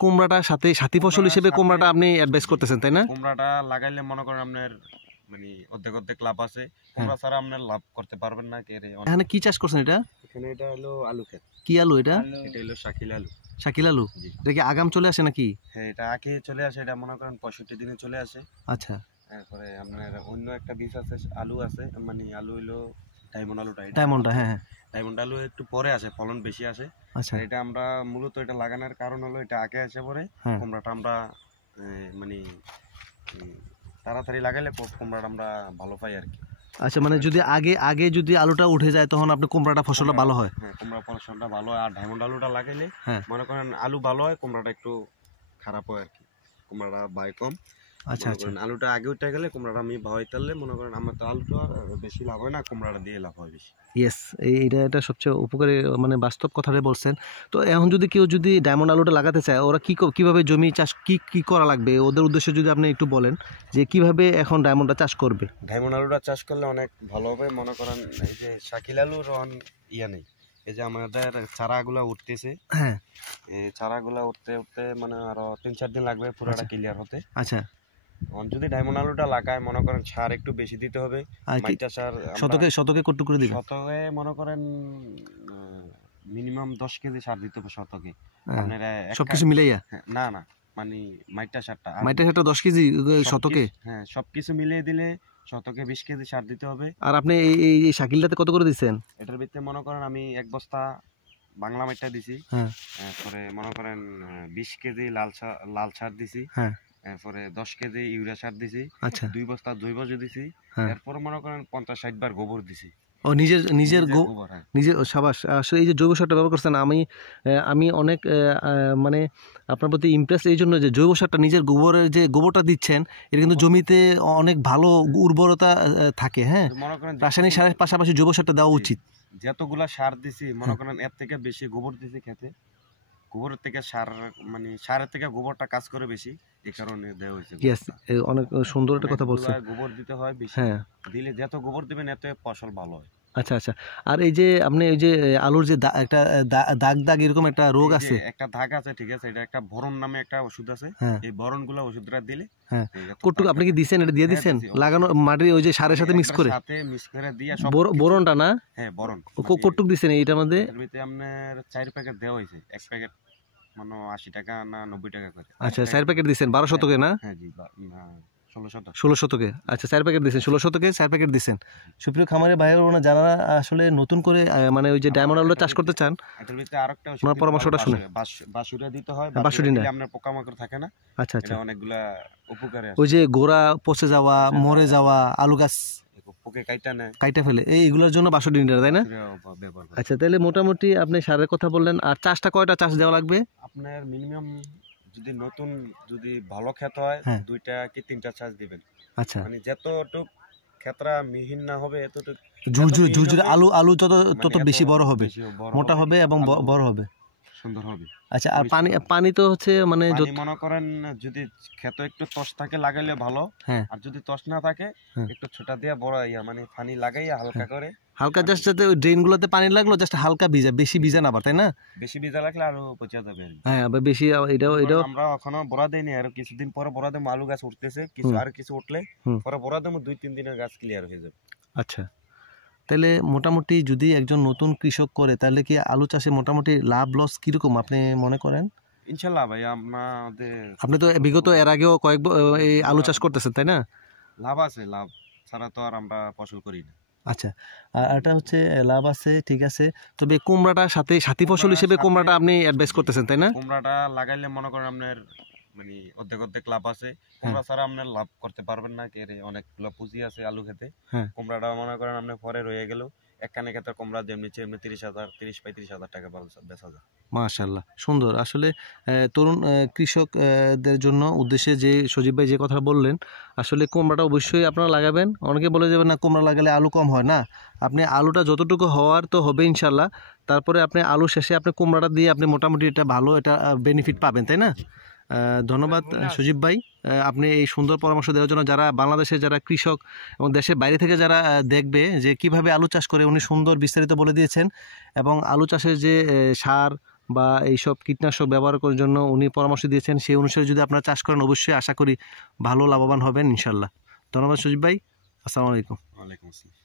কুমড়াটার সাথে সাথী ফসল হিসেবে কুমড়াটা আপনি অ্যাডভাইস করতেছেন, তাই না? কুমড়াটা লাগাইলে মনে করেন আপনার মানে অর্ধেক লাভ আছে। কুমড়া ছাড়া আপনার লাভ করতে পারবেন না। এখানে কি চাষ করছেন? এটা এখানে এটা হলো আলু ক্ষেত। কি আলু এটা? এটা হলো শাকিল আলু। শাকিল আলু। এটা কি আগাম চলে আসে নাকি? হ্যাঁ, এটা আগে চলে আসে। এটা মনে করেন 65 দিনে চলে আসে। আচ্ছা। তারপরে আপনার অন্য একটা বীজ আছে, আলু আছে, মানে আলু হলো ডায়মন্ড আলুটা। ডায়মন্ডটা, হ্যাঁ হ্যাঁ। ডায়মন্ড আলু একটু পরে আসে, ফলন বেশি আসে। আচ্ছা। এটা আমরা মূলত এটা লাগানোর কারণ হলো এটা আগে আসে পরে কুমড়াটা আমরা মানে তাড়াতাড়ি লাগাইলে কুমড়াটা আমরা ভালো পাই আর কি। আচ্ছা, মানে যদি আগে যদি আলুটা উঠে যায় তখন আপনি কুমড়াটা ফসলটা ভালো হয়। হ্যাঁ, কুমড়া ফসলটা ভালো হয়। আর ডায়মন্ড আলুটা লাগাইলে মনে করেন আলু ভালো হয়, কুমড়াটা একটু খারাপ হয় আর কি। কুমড়াটা বাই কম। আচ্ছা আচ্ছা। আলুটা আগে উঠে গেলে কুমড়াটা আমি ভাই তাহলে মনে করেন আমার তো আলুটা বেশি লাভ হয় না, কুমড়াটা দিয়ে লাভ হয় বেশি। ইয়েস, এটা সবচেয়ে উপকারী, মানে বাস্তব কথাটাই বলছেন। তো এখন যদি কেউ যদি ডায়মন্ড আলুটা লাগাতে চায়, ওরা কিভাবে জমি চাষ কি করা লাগবে, ওদের উদ্দেশ্যে যদি আপনি একটু বলেন যে কিভাবে এখন ডায়মন্ডটা চাষ করবে? ডায়মন্ড আলুটা চাষ করলে অনেক ভালো হবে। মনে করেন এই যে শাকিল আলুর নেই, এই যে আমাদের চারাগুলা উঠতেছে। হ্যাঁ, এই চারাগুলা উঠতে মানে আরো 3-4 দিন লাগবে পুরোটা ক্লিয়ার হতে। আচ্ছা। যদি ডায়মন্ড আলুটা লাগায় মনে করেন সার একটু বেশি দিতে হবে। মাইটা সার শতকে কত করে দিবেন? শতকে মনে করেন মিনিমাম 10 কেজি সার দিতে হবে শতকে। আপনারা সবকিছু মিলাইয়া? না মানে মাইটা সারটা 10 কেজি শতকে? হ্যাঁ, সবকিছু মিলিয়ে দিলে শতকে 20 কেজি সার দিতে হবে। আর আপনি এই শাকিলটাতে কত করে দিচ্ছেন? এটার ভিতরে মনে করেন আমি 1 বস্তা বাংলা মাইটা দিছি। তারপরে মনে করেন 20 কেজি লাল সার দিছি। এরপরে 10 কেজি ইউরিয়া সার দিছি। 2 বস্তা জৈব দিছি। এরপর মনে করেন 50-60 বার গোবর দিছি। ও নিজের সাবাস। আসলে এই যে জৈব সারটা ব্যবহার করছেন, আমি অনেক মানে আপনার প্রতি ইমপ্রেস এই জন্য যে জৈব সারটা নিজের যে গোবরটা দিচ্ছেন, এটা কিন্তু জমিতে অনেক ভালো উর্বরতা থাকে। হ্যাঁ, রাসায়নিক সারের পাশাপাশি জৈব সারটা দেওয়া উচিত। যতগুলা সার দিছি মনে করেন এর থেকে বেশি গোবর দিছি খেতে। গোবরের থেকে সার, মানে সারের থেকে গোবরটা কাজ করে বেশি, এই কারণে দেওয়া হয়েছে। অনেক সুন্দর একটা কথা বলছেন। গোবর দিতে হয় বেশি। দিলে যত গোবর দিবেন এত ফসল ভালো হয়। আচ্ছা আচ্ছা। আর এই যে আপনি এই যে আলুর যে একটা দাগ এরকম একটা রোগ আছে, একটা দাগ আছে, ঠিক আছে, এটা একটা বরণ নামে একটা ওষুধ আছে। এই বরণগুলো ওষুধটা দিলে কতটুকু আপনি কি দিয়েছেন? এটা দিয়ে দিয়েছেন লাগানো মাটির ওই যে সারের সাথে মিক্স করে দিয়ে বরণটা না? হ্যাঁ, বরণ কতটুকু দিয়েছেন এইটার মধ্যে? আপনার 4 প্যাকেট দেওয়া হয়েছে। 1 প্যাকেট মানে 80 টাকা না 90 টাকা করে। আচ্ছা, 4 প্যাকেট দিয়েছেন 12 শতকে না? হ্যাঁ জি, 16 শতকে। আচ্ছা, 4 প্যাকেট দিয়েছেন, 16 শতকে 4 প্যাকেট দিয়েছেন। সুপ্রিয় খামারে ভাই বোনেরা, যারা আসলে নতুন করে মানে ওই যে ডায়মন্ড আলু চাষ করতে চান, এটার ভিতরে আরেকটা ওনার পরামর্শটা শুনে। বাসুরা দিতে হয়। বাসুরি না, আপনার পোকামাকড় থাকে না। আচ্ছা আচ্ছা, অনেকগুলা উপকারে আসে। ওই যে গোড়া পচে যাওয়া, মরে যাওয়া, আলু গাছ পোকে কাইটা ফেলে, এইগুলোর জন্য বাসুরি, তাই না? আচ্ছা, তাহলে মোটামুটি আপনি সারের কথা বললেন। আর চাষটা কয়টা চাষ দেওয়া লাগবে আপনার? মিনিমাম যদি নতুন যদি ভালো ক্ষেত হয় 2টা কি 3টা চাষ দিবেন। আচ্ছা, মানে যতটুক ক্ষেত্রা মিহিন না হবে এতটুক ঝুরঝুরে আলু তত বেশি বড় হবে, মোটা হবে এবং বড় হবে, সুন্দর হবে। আচ্ছা, আর পানি তো হচ্ছে মানে মনে করেন যদি ক্ষেত একটু তস থাকে লাগাইলে ভালো। আর যদি তস না থাকে একটু ছোটা দিয়ে বড় মানে পানি লাগাইয়া হালকা জাস্ট যাতে ওই ড্রেন গুলোতে পানি লাগলো, জাস্ট হালকা বেশি ভিজা না, তাই না? বেশি ভিজা লাগলে আরো পচে যাবে। হ্যাঁ, আবার বেশি এটাও আমরা এখনো বড়া দেইনি, আর কিছুদিন পরে বড়া দেব। আলু গাছ উঠতেছে, কিছু উঠলে পরে বড়া দেব। 2-3 দিনের গাছ ক্লিয়ার হয়ে যাবে। আচ্ছা, তাহলে মোটামুটি যদি একজন নতুন কৃষক করে, তাহলে কি আলু চাষে মোটামুটি লাভ লস কিরকম আপনি মনে করেন? ইনশাল্লাহ ভাই, আপনি তো বিগত এর আগেও এই আলু চাষ করতেছেন, তাই না? লাভ আছে, লাভ ছাড়া তো আর আমরা ফসল করি না। আচ্ছা, আর এটা হচ্ছে লাভ আছে, ঠিক আছে। তবে কুমড়াটার সাথী ফসল হিসেবে কুমড়াটা আপনি অ্যাডভাইস করতেছেন, তাই না? কুমড়াটা লাগাইলে মনে করেন আপনার মানে অর্ধেক লাভ আছে। কুমড়া ছাড়া আপনার লাভ করতে পারবেন না। অনেকগুলো পুঁজি আছে আলু খেতে। কুমড়াটা মনে করেন আপনার পরে রয়ে গেল একখানে ক্ষেত্রে কুমড়া যেমনি 30-35 হাজার টাকা বেচা যায়। মাশাআল্লাহ, সুন্দর। আসলে তরুণ কৃষকদের জন্য উদ্দেশ্যে যে সজীব ভাই যে কথা বললেন, আসলে কুমড়াটা অবশ্যই আপনারা লাগাবেন। অনেকে বলে যাবেন না কুমড়া লাগালে আলু কম হয় না, আপনি আলুটা যতটুকু হওয়ার তো হবে ইনশাল্লাহ। তারপরে আপনি আলু শেষে আপনি কুমড়াটা দিয়ে আপনি মোটামুটি এটা ভালো এটা বেনিফিট পাবেন, তাই না? ধন্যবাদ সজীব ভাই, আপনি এই সুন্দর পরামর্শ দেওয়ার জন্য। যারা বাংলাদেশে যারা কৃষক এবং দেশের বাইরে থেকে যারা দেখবে যে কিভাবে আলু চাষ করে, উনি সুন্দর বিস্তারিত বলে দিয়েছেন। এবং আলু চাষের যে সার বা এইসব কীটনাশক ব্যবহার করার জন্য উনি পরামর্শ দিয়েছেন, সেই অনুসারে যদি আপনারা চাষ করেন অবশ্যই আশা করি ভালো লাভবান হবেন ইনশাল্লাহ। ধন্যবাদ সজীব ভাই, আসসালামু আলাইকুম। ওয়ালাইকুম আসসালাম।